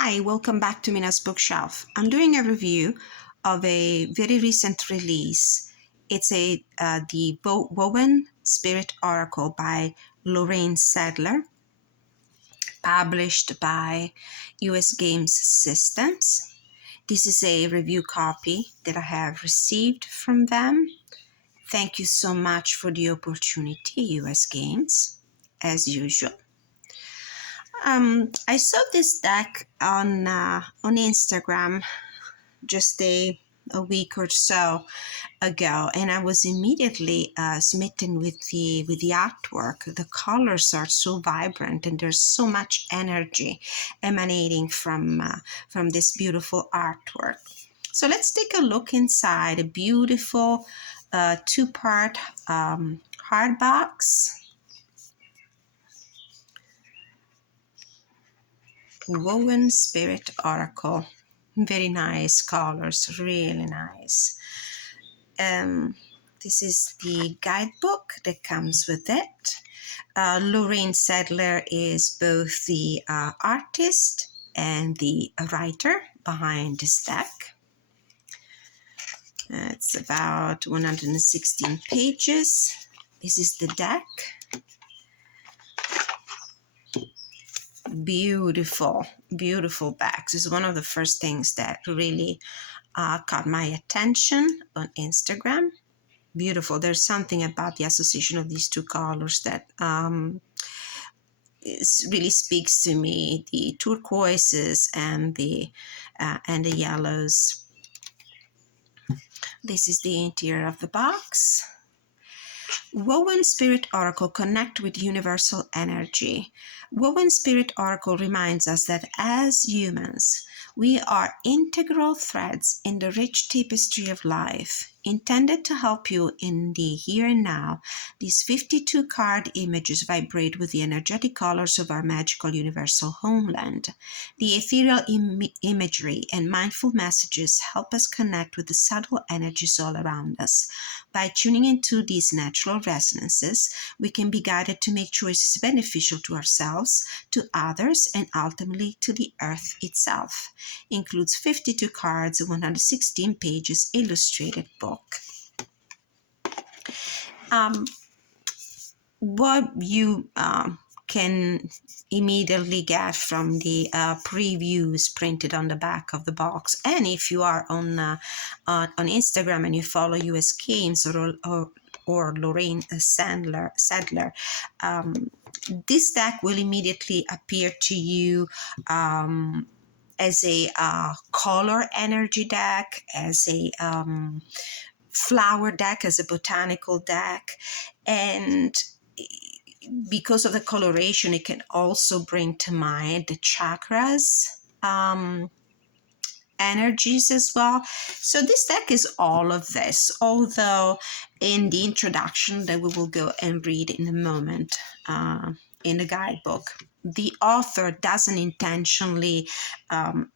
Hi, welcome back to Mina's Bookshelf. I'm doing a review of a very recent release. It's the Woven Spirit Oracle by Lorraine Sadler, published by US Games Systems. This is a review copy that I have received from them. Thank you so much for the opportunity, US Games, as usual. I saw this deck on Instagram just a week or so ago, and I was immediately smitten with the artwork. The colors are so vibrant, and there's so much energy emanating from this beautiful artwork. So let's take a look inside a beautiful two-part hard box. Woven Spirit Oracle. Very nice colors, really nice. This is the guidebook that comes with it. Lorraine Sadler is both the artist and the writer behind this deck. It's about 116 pages. This is the deck. Beautiful, beautiful backs. It's one of the first things that really caught my attention on Instagram. Beautiful. There's something about the association of these two colors that really speaks to me. The turquoises and the yellows. This is the interior of the box. Woven Spirit Oracle connect with universal energy. Woven Spirit Oracle reminds us that as humans, we are integral threads in the rich tapestry of life. Intended to help you in the here and now, these 52 card images vibrate with the energetic colors of our magical universal homeland. The ethereal imagery and mindful messages help us connect with the subtle energies all around us. By tuning into these natural resonances, we can be guided to make choices beneficial to ourselves, to others, and ultimately to the earth itself. Includes 52 cards, 116 pages, illustrated book. What you can immediately get from the previews printed on the back of the box, and if you are on Instagram and you follow US Games or Lorraine Sadler, this deck will immediately appear to you as a color energy deck, as a flower deck, as a botanical deck, and because of the coloration, it can also bring to mind the chakras energies as well. So this deck is all of this, although in the introduction that we will go and read in a moment in the guidebook, the author doesn't intentionally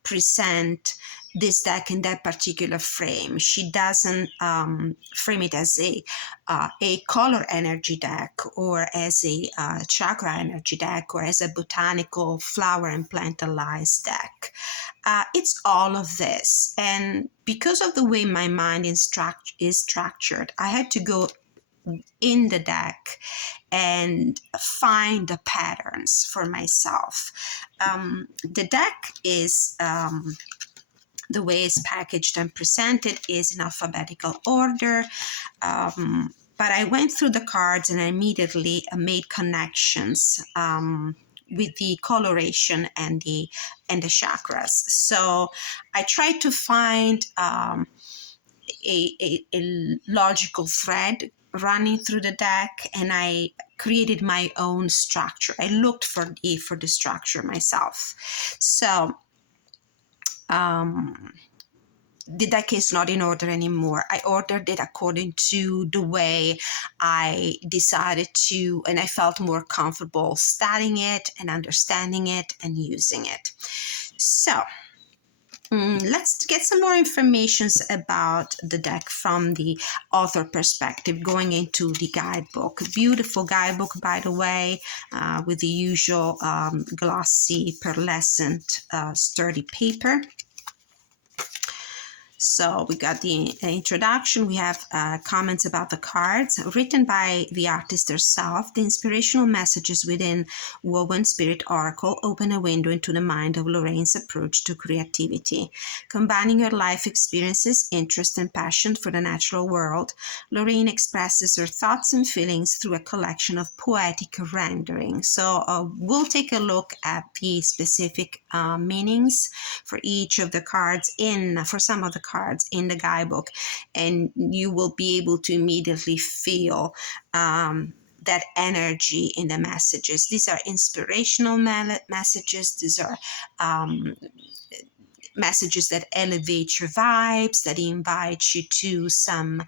present this deck in that particular frame. She doesn't frame it as a color energy deck, or as a chakra energy deck, or as a botanical flower and plant allies deck. It's all of this, and because of the way my mind is structured, I had to go in the deck and find the patterns for myself. The deck is the way it's packaged and presented is in alphabetical order, but I went through the cards and I immediately made connections with the coloration and the chakras. So I tried to find a logical thread running through the deck, and I created my own structure. I looked for the structure myself. So the deck is not in order anymore. I ordered it according to the way I decided to, and I felt more comfortable studying it and understanding it and using it. So Let's get some more information about the deck from the author perspective, going into the guidebook. Beautiful guidebook, by the way, with the usual glossy, pearlescent, sturdy paper. So we got the introduction. We have comments about the cards written by the artist herself. The inspirational messages within Woven Spirit Oracle open a window into the mind of Lorraine's approach to creativity. Combining her life experiences, interest, and passion for the natural world, Lorraine expresses her thoughts and feelings through a collection of poetic renderings. So we'll take a look at the specific meanings for each of the cards for some of the cards in the guidebook, and you will be able to immediately feel that energy in the messages. These are inspirational messages. These are messages that elevate your vibes, that invite you to some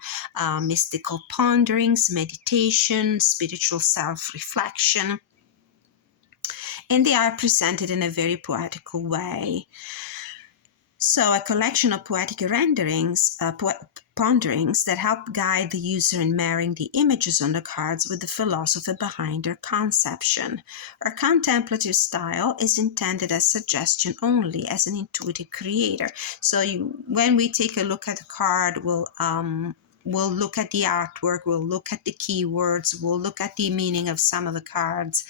mystical ponderings, meditation, spiritual self-reflection. And they are presented in a very poetical way. So a collection of poetic renderings, ponderings that help guide the user in marrying the images on the cards with the philosophy behind their conception. Our contemplative style is intended as suggestion only, as an intuitive creator. So when we take a look at the card, we'll look at the artwork, we'll look at the keywords, we'll look at the meaning of some of the cards.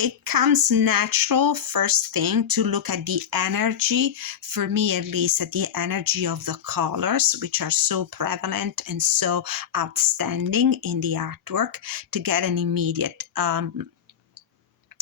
It comes natural first thing to look at the energy, for me at least, at the energy of the colors, which are so prevalent and so outstanding in the artwork, to get an immediate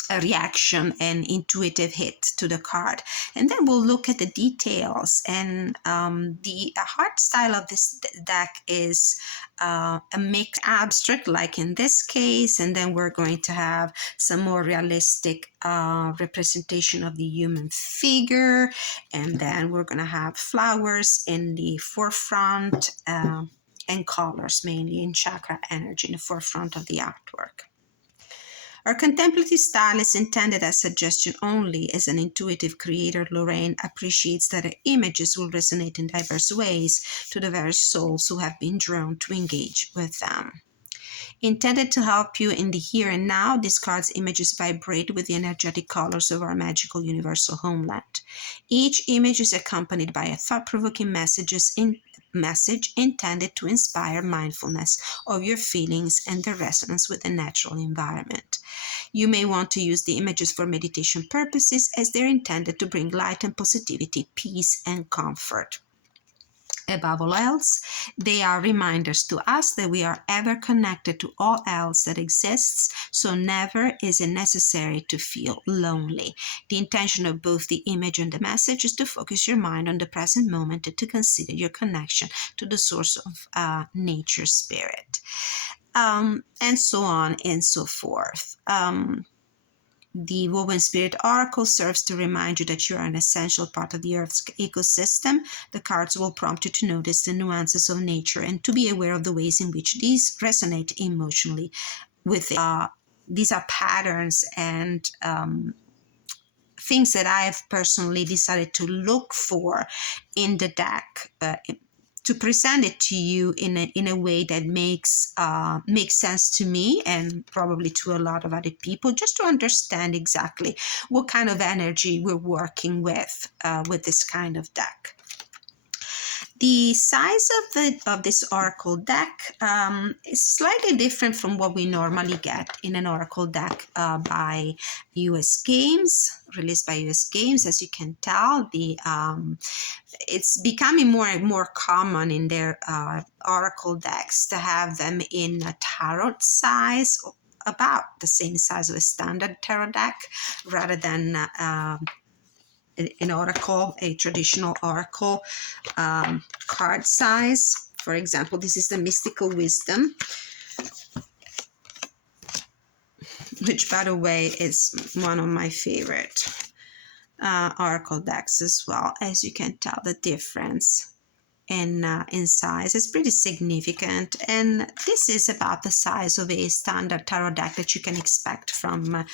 a reaction and intuitive hit to the card. And then we'll look at the details, and the art style of this deck is a mixed abstract, like in this case, and then we're going to have some more realistic representation of the human figure, and then we're going to have flowers in the forefront, and colors mainly in chakra energy in the forefront of the artwork. Our contemplative style is intended as suggestion only. As an intuitive creator, Lorraine appreciates that her images will resonate in diverse ways to the various souls who have been drawn to engage with them. Intended to help you in the here and now, these cards' images vibrate with the energetic colors of our magical universal homeland. Each image is accompanied by a thought-provoking message intended to inspire mindfulness of your feelings and their resonance with the natural environment. You may want to use the images for meditation purposes, as they're intended to bring light and positivity, peace and comfort. Above all else, they are reminders to us that we are ever connected to all else that exists, so never is it necessary to feel lonely. The intention of both the image and the message is to focus your mind on the present moment and to consider your connection to the source of nature spirit, and so on and so forth. The Woven Spirit Oracle serves to remind you that you are an essential part of the Earth's ecosystem. The cards will prompt you to notice the nuances of nature and to be aware of the ways in which these resonate emotionally with it. These are patterns and things that I've personally decided to look for in the deck, to present it to you in a way that makes sense to me and probably to a lot of other people, just to understand exactly what kind of energy we're working with this kind of deck. The size of this oracle deck is slightly different from what we normally get in an oracle deck by US Games, released by US Games. As you can tell, it's becoming more and more common in their oracle decks to have them in a tarot size, about the same size of a standard tarot deck, rather than an oracle, a traditional oracle card size. For example, this is the Mystical Wisdom, which, by the way, is one of my favorite oracle decks as well. As you can tell the difference in size. It's pretty significant, and this is about the size of a standard tarot deck that you can expect from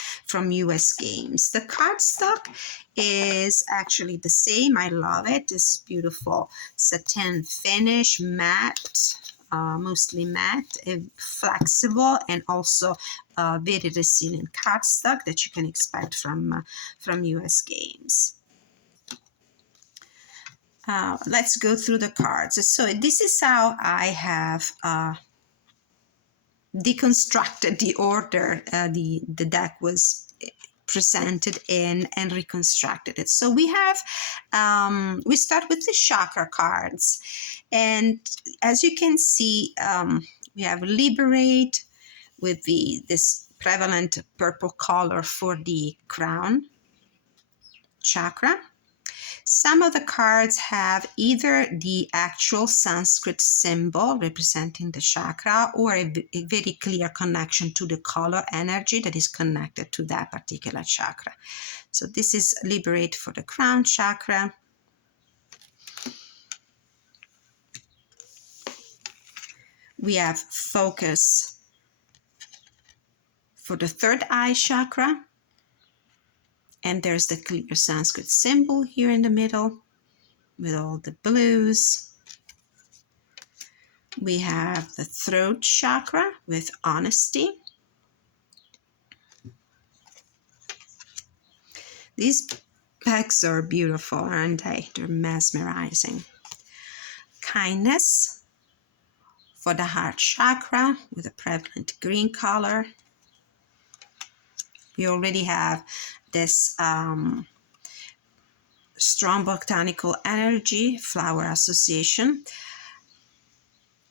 US Games. The cardstock is actually the same. I love it. It's beautiful satin finish, matte. Mostly matte, flexible, and also very resilient cardstock that you can expect from US Games. Let's go through the cards. So this is how I have deconstructed the order the deck was presented in and reconstructed it. So we have we start with the chakra cards, and as you can see, we have liberate with this prevalent purple color for the crown chakra. Some of the cards have either the actual Sanskrit symbol representing the chakra or a very clear connection to the color energy that is connected to that particular chakra. So this is Liberate for the crown chakra. We have Focus for the third eye chakra. And there's the clear Sanskrit symbol here in the middle with all the blues. We have the throat chakra with Honesty. These packs are beautiful, aren't they? They're mesmerizing. Kindness for the heart chakra with a prevalent green color. We already have this strong botanical energy, flower association.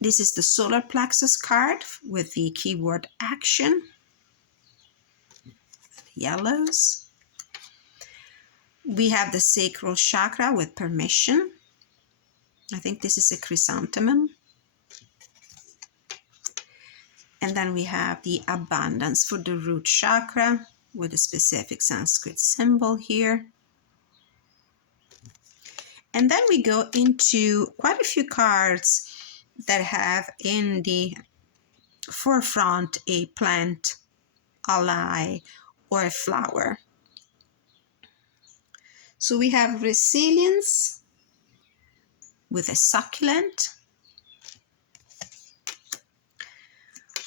This is the solar plexus card with the keyword action. Yellows. We have the sacral chakra with permission. I think this is a chrysanthemum. And then we have the abundance for the root chakra with a specific Sanskrit symbol here. And then we go into quite a few cards that have in the forefront a plant, a lie, or a flower. So we have resilience with a succulent.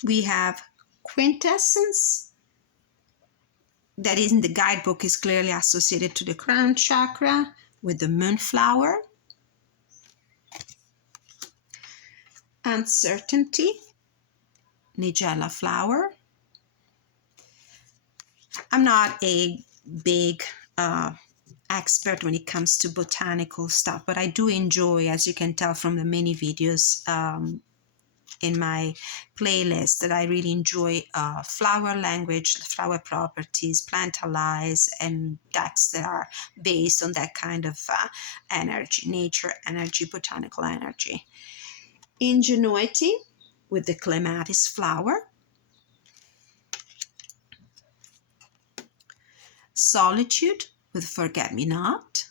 We have quintessence that in the guidebook is clearly associated to the crown chakra with the moonflower. Uncertainty, Nigella flower. I'm not a big expert when it comes to botanical stuff, but I do enjoy, as you can tell from the many videos in my playlist, that I really enjoy flower language, flower properties, plant allies, and decks that are based on that kind of energy, nature energy, botanical energy. Ingenuity with the clematis flower. Solitude with forget-me-not.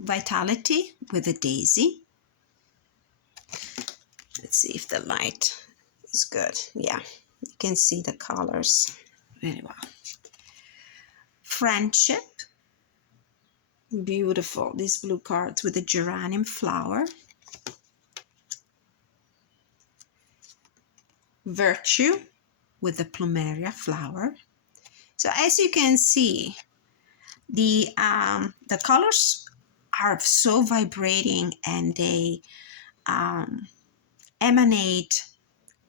Vitality with a daisy. Let's see if the light is good. Yeah, you can see the colors very well. Friendship. Beautiful, these blue cards with the geranium flower. Virtue with the plumeria flower. So as you can see, the colors are so vibrating, and they emanate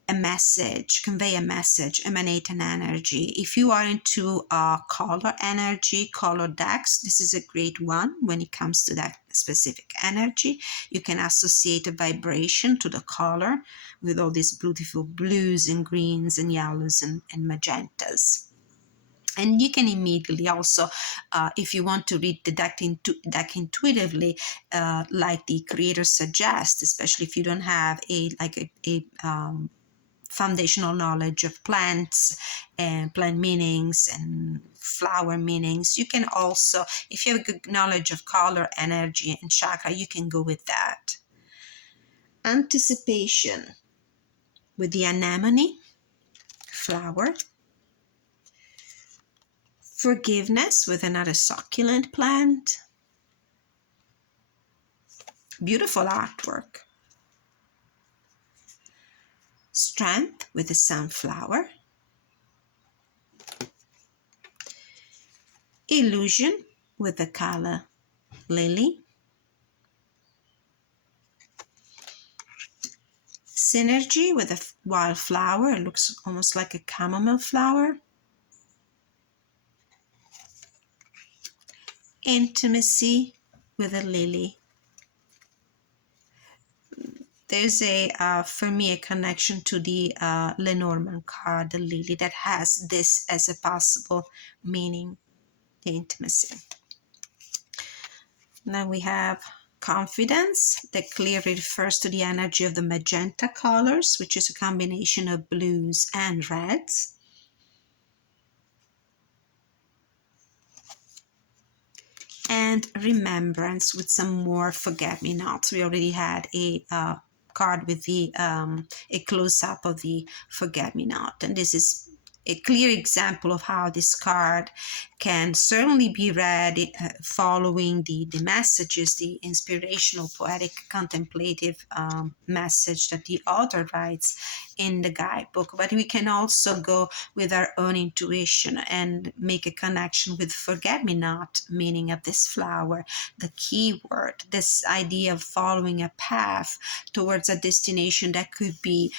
a message, convey a message, emanate an energy. If you are into color energy, color decks, this is a great one when it comes to that specific energy. You can associate a vibration to the color with all these beautiful blues and greens and yellows and magentas. And you can immediately also, if you want to read the deck intuitively, like the creator suggests, especially if you don't have a foundational knowledge of plants and plant meanings and flower meanings. You can also, if you have a good knowledge of color, energy, and chakra, you can go with that. Anticipation with the anemone flower. Forgiveness with another succulent plant. Beautiful artwork. Strength with the sunflower. Illusion with the calla lily. Synergy with a wildflower. It looks almost like a chamomile flower. Intimacy with a lily. There's for me, a connection to the Lenormand card, the lily, that has this as a possible meaning, the intimacy. Then we have confidence, that clearly refers to the energy of the magenta colors, which is a combination of blues and reds. And remembrance with some more forget-me-nots. We already had a card with the a close-up of the forget-me-not, and this is a clear example of how this card can certainly be read following the messages, the inspirational, poetic, contemplative message that the author writes in the guidebook. But we can also go with our own intuition and make a connection with forget-me-not meaning of this flower, the keyword, this idea of following a path towards a destination that could be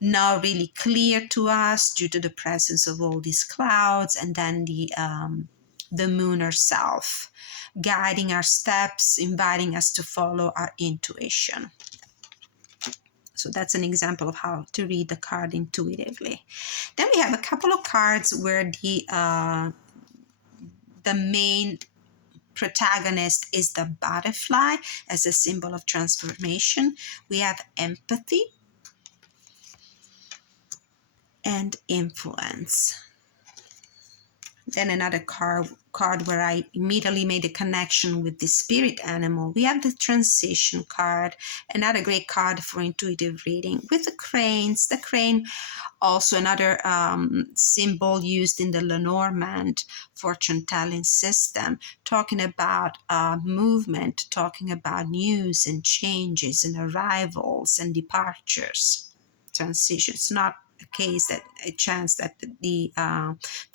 not really clear to us due to the presence of all these clouds, and then the moon herself guiding our steps, inviting us to follow our intuition. So that's an example of how to read the card intuitively. Then we have a couple of cards where the main protagonist is the butterfly as a symbol of transformation. We have empathy and influence. Then another card where I immediately made a connection with the spirit animal. We have the transition card, another great card for intuitive reading with the cranes. The crane, also another symbol used in the Lenormand fortune-telling system, talking about movement, talking about news and changes and arrivals and departures, transitions. Not a chance that the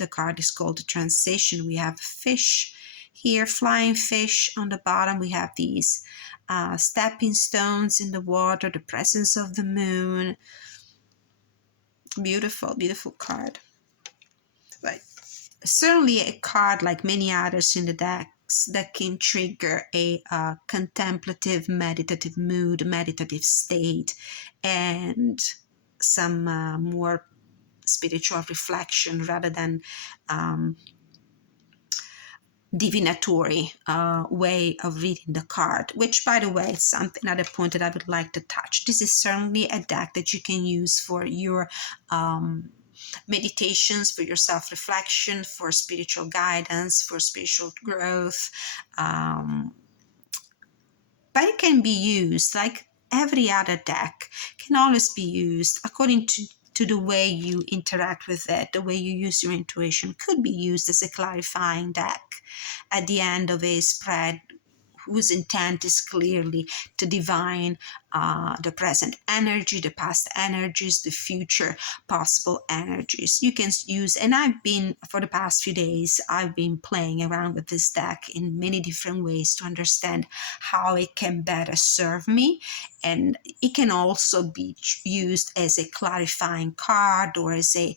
card is called a transition. We have fish here, flying fish on the bottom. We have these stepping stones in the water, the presence of the moon. Beautiful, beautiful card. But certainly a card like many others in the decks that can trigger a contemplative, meditative mood, meditative state, and some more spiritual reflection rather than divinatory way of reading the card, which, by the way, is something, another point that I would like to touch. This is certainly a deck that you can use for your meditations, for your self-reflection, for spiritual guidance, for spiritual growth. But it can be used like every other deck, can always be used according to the way you interact with it, the way you use your intuition. Could be used as a clarifying deck at the end of a spread whose intent is clearly to divine the present energy, the past energies, the future possible energies. You can use, and for the past few days, I've been playing around with this deck in many different ways to understand how it can better serve me. And it can also be used as a clarifying card or as a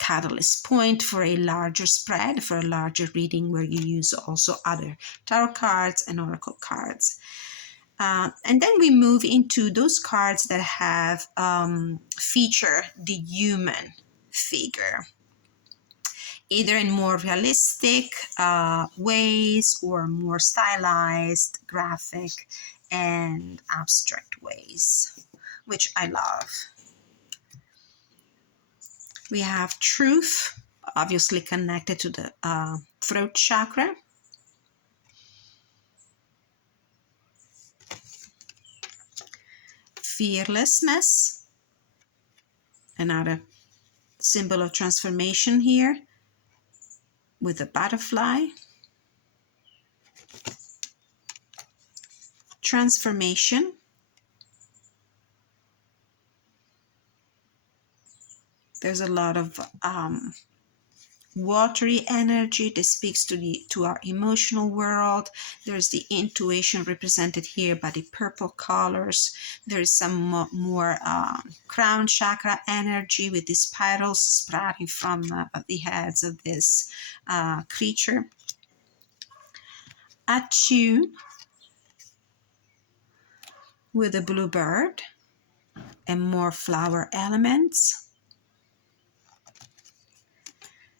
catalyst point for a larger spread, for a larger reading where you use also other tarot cards and oracle cards. And then we move into those cards that have feature the human figure, either in more realistic ways or more stylized, graphic. and abstract ways, which I love. We have truth, obviously connected to the throat chakra. Fearlessness, another symbol of transformation here with a butterfly. Transformation. There's a lot of watery energy that speaks to our emotional world. There's the intuition represented here by the purple colors. There's some more crown chakra energy with the spirals sprouting from the heads of this creature. Attune with a bluebird and more flower elements.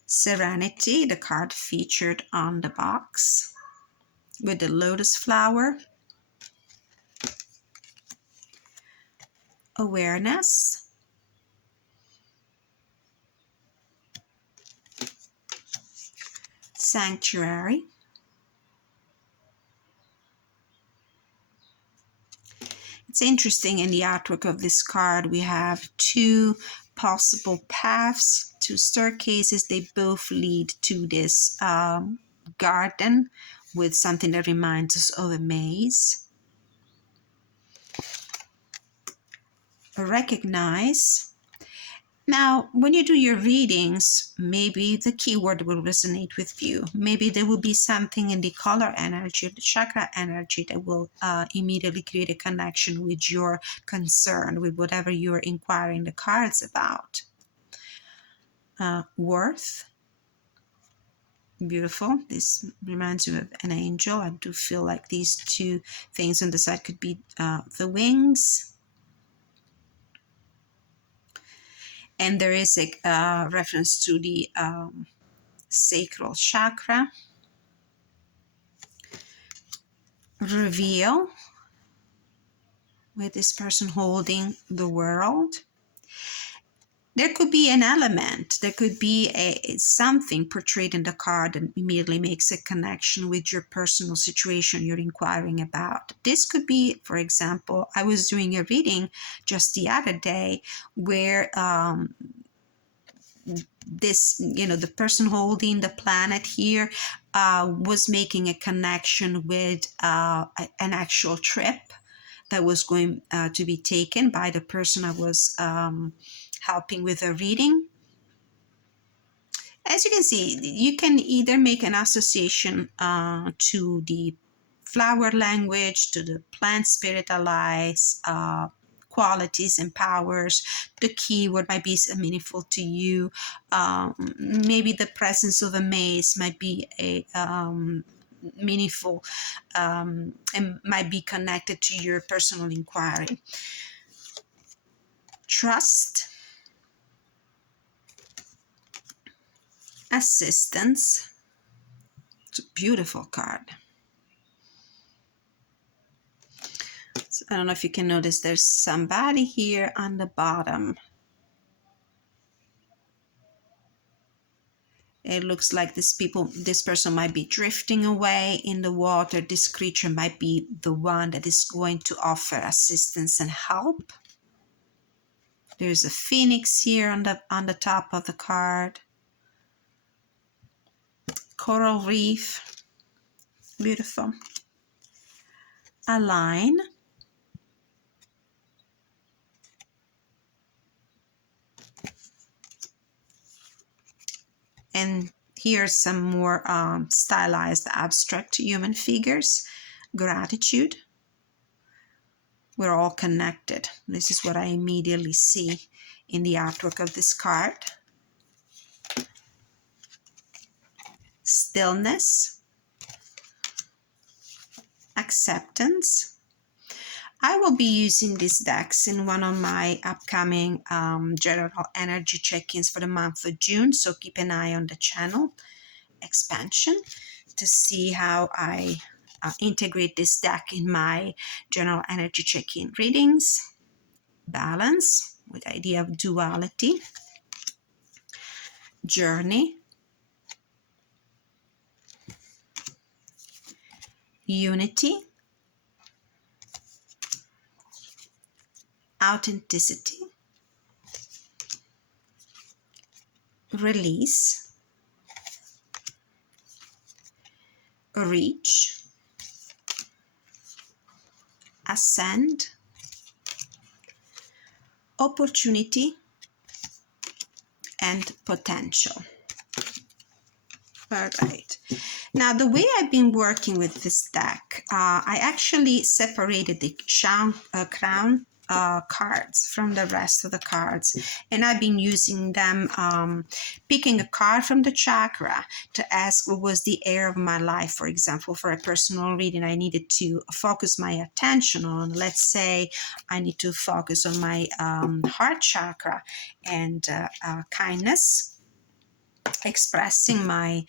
Serenity, the card featured on the box, with the lotus flower. Awareness. Sanctuary. It's interesting, in the artwork of this card we have two possible paths, two staircases. They both lead to this garden with something that reminds us of a maze. Recognize. Now, when you do your readings, maybe the keyword will resonate with you. Maybe there will be something in the color energy, the chakra energy, that will immediately create a connection with your concern, with whatever you're inquiring the cards about. Worth. Beautiful. This reminds you of an angel. I do feel like these two things on the side could be the wings. And there is a reference to the sacral chakra. Reveal, with this person holding the world. There could be an element, there could be something portrayed in the card that immediately makes a connection with your personal situation you're inquiring about. This could be, for example, I was doing a reading just the other day where this, the person holding the planet here was making a connection with an actual trip that was going to be taken by the person I was helping with a reading. As you can see, you can either make an association to the flower language, to the plant spirit allies, qualities and powers. The keyword might be meaningful to you. Maybe the presence of a maze might be a meaningful and might be connected to your personal inquiry. Trust. Assistance. It's a beautiful card. So I don't know if you can notice there's somebody here on the bottom. It looks like this person might be drifting away in the water. This creature might be the one that is going to offer assistance and help. There's a phoenix here on the top of the card. Coral reef. Beautiful. Align. And here's some more stylized abstract human figures. Gratitude. We're all connected. This is what I immediately see in the artwork of this card. Stillness. Acceptance. I will be using these decks in one of my upcoming general energy check-ins for the month of June, so keep an eye on the channel. Expansion, to see how I integrate this deck in my general energy check-in readings. Balance, with the idea of duality. Journey. Unity. Authenticity. Release. Reach. Ascend. Opportunity. And potential. All right. Now, the way I've been working with this deck, I actually separated the crown cards from the rest of the cards, and I've been using them, picking a card from the chakra to ask what was the area of my life. For example, for a personal reading, I needed to focus my attention on, let's say, I need to focus on my heart chakra and kindness, expressing my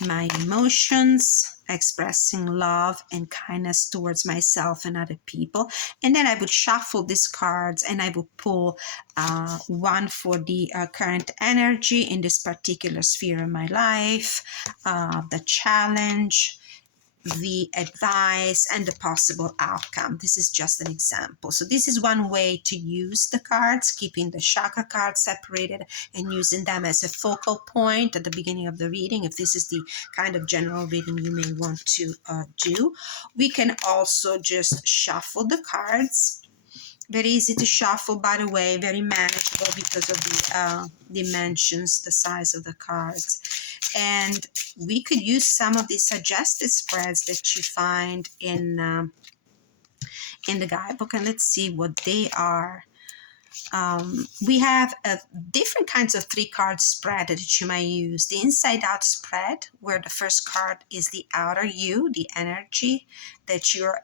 emotions, expressing love and kindness towards myself and other people. And then I would shuffle these cards and I would pull one for the current energy in this particular sphere of my life, the challenge, the advice, and the possible outcome. This is just an example. So this is one way to use the cards, keeping the chakra cards separated and using them as a focal point at the beginning of the reading, if this is the kind of general reading you may want to do. We can also just shuffle the cards. Very easy to shuffle, by the way, very manageable because of the dimensions, the size of the cards. And we could use some of the suggested spreads that you find in the guidebook, and let's see what they are. We have different kinds of 3-card spread that you may use. The inside-out spread, where the first card is the outer you, the energy that you're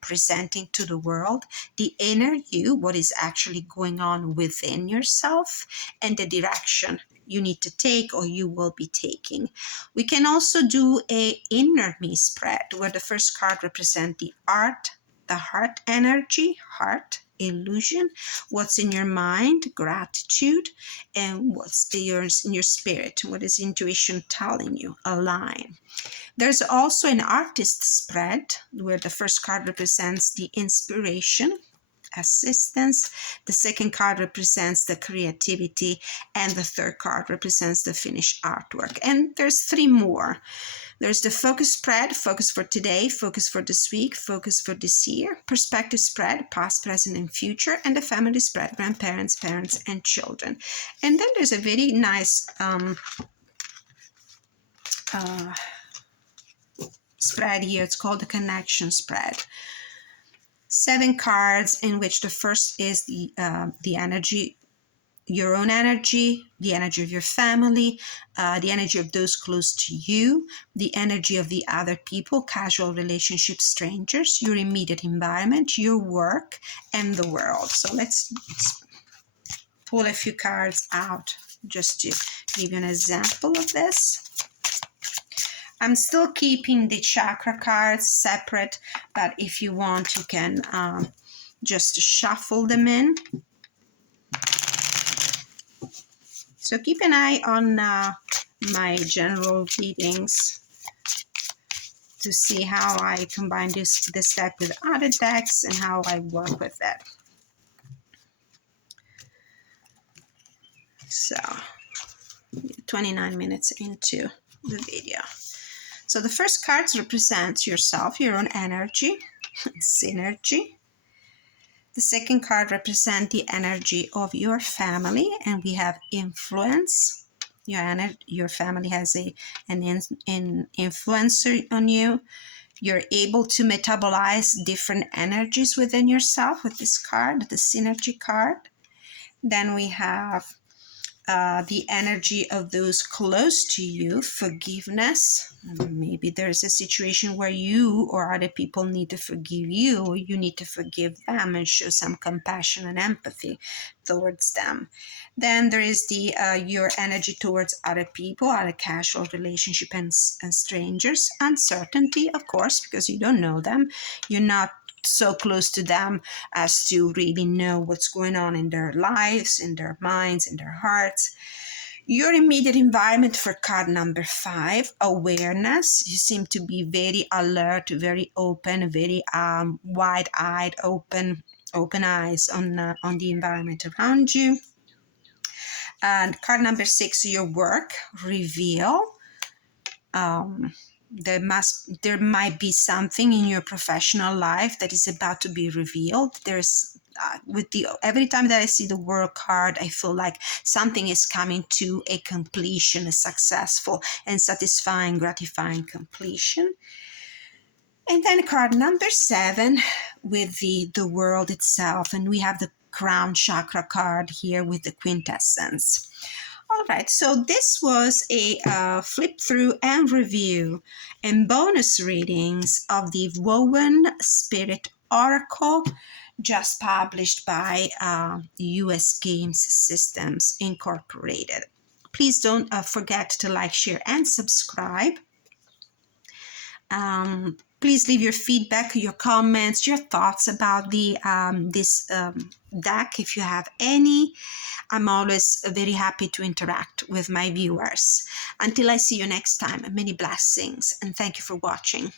presenting to the world, the inner you, what is actually going on within yourself, and the direction you need to take or you will be taking. We can also do a inner me spread, where the first card represents the heart energy, heart, illusion, what's in your mind, gratitude, and what's in your spirit, what is intuition telling you, align. There's also an artist spread, where the first card represents the inspiration, assistance, the second card represents the creativity, and the third card represents the finished artwork. And there's 3 more. There's the focus spread, focus for today, focus for this week, focus for this year, perspective spread, past, present, and future, and the family spread, grandparents, parents, and children. And then there's a very nice spread here. It's called the connection spread. 7 cards, in which the first is the energy, your own energy, the energy of your family, the energy of those close to you, the energy of the other people, casual relationships, strangers, your immediate environment, your work, and the world. So let's pull a few cards out just to give you an example of this. I'm still keeping the chakra cards separate, but if you want, you can just shuffle them in. So keep an eye on my general readings to see how I combine this deck with other decks and how I work with it. So 29 minutes into the video. So the first cards represent yourself, your own energy, synergy. The second card represents the energy of your family, and we have influence. Your family has an influencer on you. You're able to metabolize different energies within yourself with this card, the synergy card. Then we have the energy of those close to you, forgiveness. Maybe there's a situation where you or other people need to forgive you, or you need to forgive them and show some compassion and empathy towards them. Then there is the your energy towards other people, other casual relationship and strangers. Uncertainty, of course, because you don't know them. You're not so close to them as to really know what's going on in their lives, in their minds, in their hearts. Your immediate environment for card number 5, awareness. You seem to be very alert, very open, very wide-eyed, open eyes on the environment around you. And card number 6, your work, reveal. There might be something in your professional life that is about to be revealed. There's every time that I see the world card, I feel like something is coming to a completion, a successful and satisfying, gratifying completion. And then card number 7 with the world itself, and we have the crown chakra card here with the quintessence. All right, so this was a flip through and review and bonus readings of the Woven Spirit Oracle, just published by US Games Systems Incorporated. Please don't forget to like, share, and subscribe. Please leave your feedback, your comments, your thoughts about this deck if you have any. I'm always very happy to interact with my viewers. Until I see you next time, many blessings and thank you for watching.